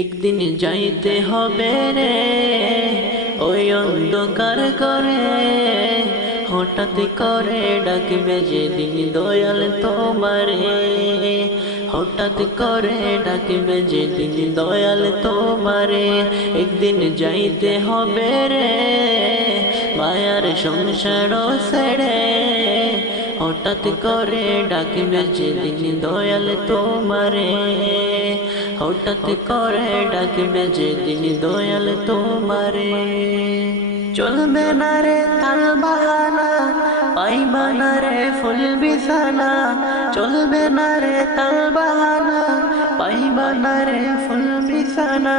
একদিন যাইতে হবে রে ওই অন্ধকার করে, হঠাৎ করে ডাকবে যেদিন দয়াল তোমারে, হঠাৎ করে ডাকবে যেদিন দয়াল তোমারে। একদিন যাইতে হবে রে মায়ার সংসার ছেড়ে, হঠাৎ করে ডাকবে যেদিন দয়াল তোমারে, হঠাৎ করে ডাকবে যেদিন দয়াল তোমারে। চলবে না রে তাল বাহানা, পাইবা না রে ফুল বিছানা, চলবে না রে তাল বাহানা, পাইবা না রে ফুল বিছানা।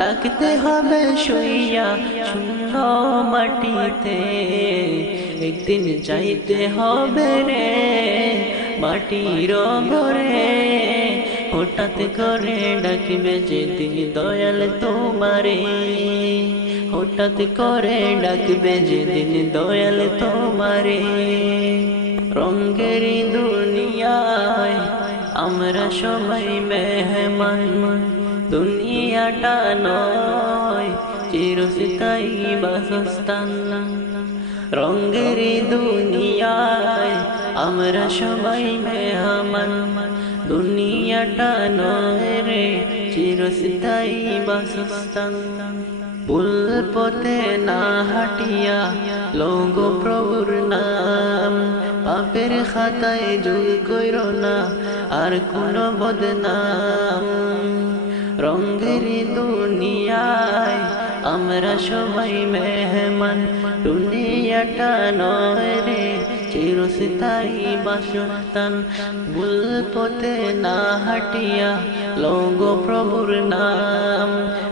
থাকতে হবে শুইয়া শূন্য মাটিতে, একদিন যাইতে হবে রে মাটির ঘরে, হঠাৎ করে ডাকবে যেদিন দয়াল তোমারে, হঠাৎ করে ডাকবে যেদিন দয়াল তোমারে। রঙের দুনিয়ায় আমরা সবাই মেহমান, দুনিয়াটা নয় চিরস্থায়ী বাসস্থান। রঙের দুনিয়ায় আমরা সবাই মেহমান, দুনিয়াটা নয় রে চিরস্থায়ী বাসস্থান। ভুল পথে না হাঁটিয়া লঙ্গ প্রভুর নাম, পাপের খাতায় যোগ কইর না আর কোনো বদনাম। রঙের দুনিয়ায় আমরা সবাই মেহমান, দুনিয়াটা নয় রে চিরস্থায়ী বাসস্থান। ভুল পথে না হাঁটিয়া লঙ্গ প্রভুর নাম,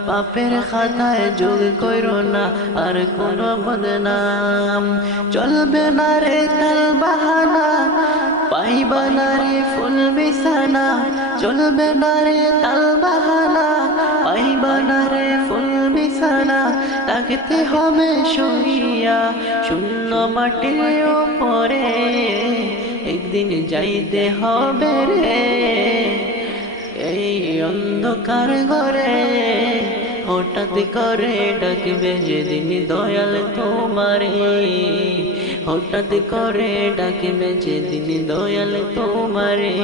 পাপের খাতায় যোগ কইর না আর কোনো বদনাম। চলবে না রে তাল বাহানা, পাইবা না রে ফুল বিছানা, চলবে না রে তাল বাহানা, পাইবা না রে ফুল বিছানা। থাকতে হবে শুইয়া শূন্য মাটির উপরে, একদিন যাইতে হবে রে এই অন্ধকার ঘরে, হঠাৎ করে ডাকবে যেদিন দয়াল তোমারে, হঠাৎ করে ডাকবে যেদিন দয়াল তোমারে।